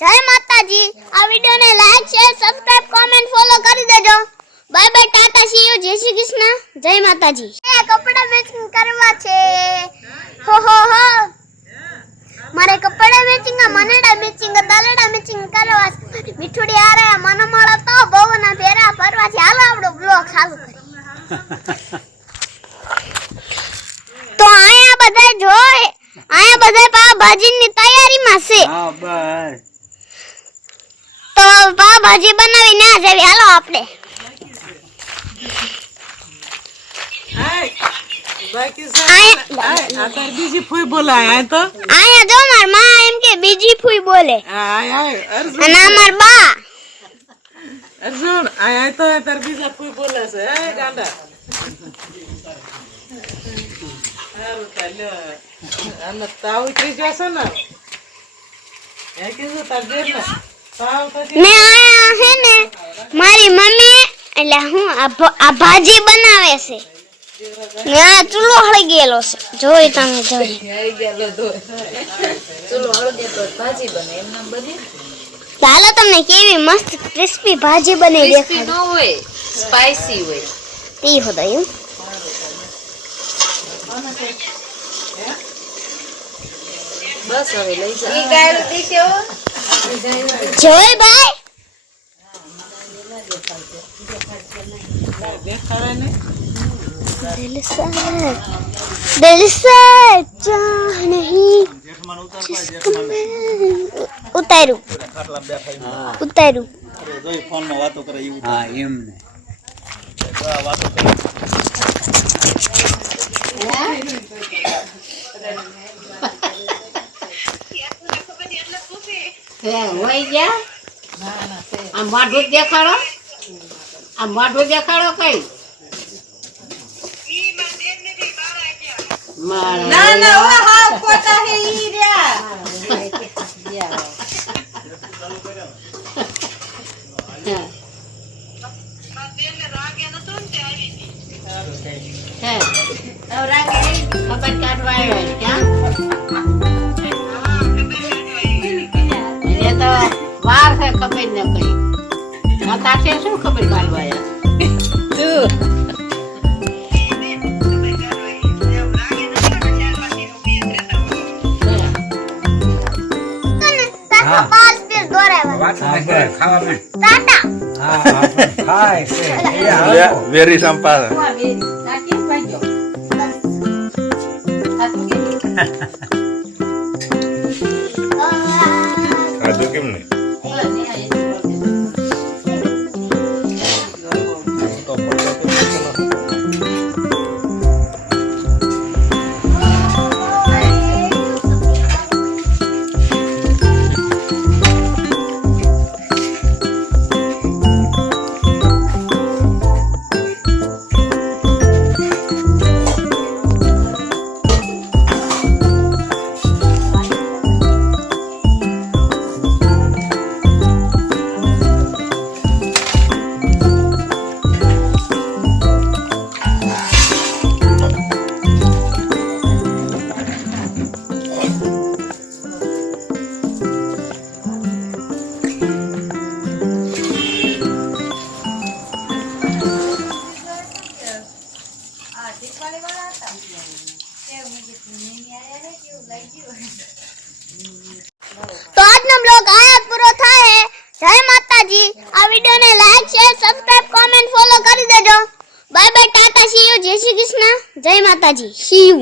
जय माता जी। आ वीडियो ने like share subscribe comment follow कर देजो। Bye bye tata see you जय श्री कृष्ण जय माता जी। ए कपड़ा मैचिंग करवा छे हो मारे कपड़ा मैचिंग मनड़ा मैचिंग तलड़ा मैचिंग करवा मिठुड़ी आ रहा मन माळा तो बवना फेरा फरवा छे। हालो आपणो ब्लॉग चालू करी तो आया बधाय जोय आया बधाय पाव भाजी ની તૈયારી માં છે। હા બસ तो पाव भाजी बनावी ना जावी हालो आपणे। बाकी आतर बीजी फुई बोला है तो आया जो मार मां एम के बीजी फुई बोले आय अर्जुन અને અમાર બા अर्जुन आय तो आतर बीजा फुई बोला से ए गांडा हारू तालो अन ताव उतरी जासो ना ए किसो तार देर ना ताव तो मैं आया है ने मारी मम्मी એટલે હું આ ભાજી બનાવે છે ને આ ચૂલો હળી ગયેલો છે જોઈ તમે જોઈ आई गेलो दो चलो हळ दे तो भाजी बने एम नाम बने ચાલો તમને કેવી મસ્ત ક્રિસ્પી ભાજી બની क्रिस्पी દેખાય नो होय स्पाइसी होय તી હોદયું बस હવે લઈ જા ई गायरो देख्यो જોઈ ભાઈ देखाड़े ने दिल से चाह नहीं उतारू उतारू જોઈ ફોન માં વાતો કરે એવું હા એમ ને આ વાતો કરે હોઈ ગયા આ માઢું દેખાડો આ માઢું દેખાડો કઈ ना ना वो हां कोटा है ई रे और आगे खबर काटवा આવ્યો क्या ये तो वार है खबर न कई माता से શું ખબર કાઢવા આયા पास फिर दोरावा વાત ખાવા માં टाटा હા ખાય છે વેરી સંપા નાખી ભાઈઓ ખાધું કેમ નહીં तो આજનો બ્લોગ આયા પૂરો થાય જય માતાજી। આ વિડિયો ને like share subscribe comment follow કરી દેજો। Bye bye Tata C you જય શ્રી કૃષ્ણ જય માતાજી સી યુ।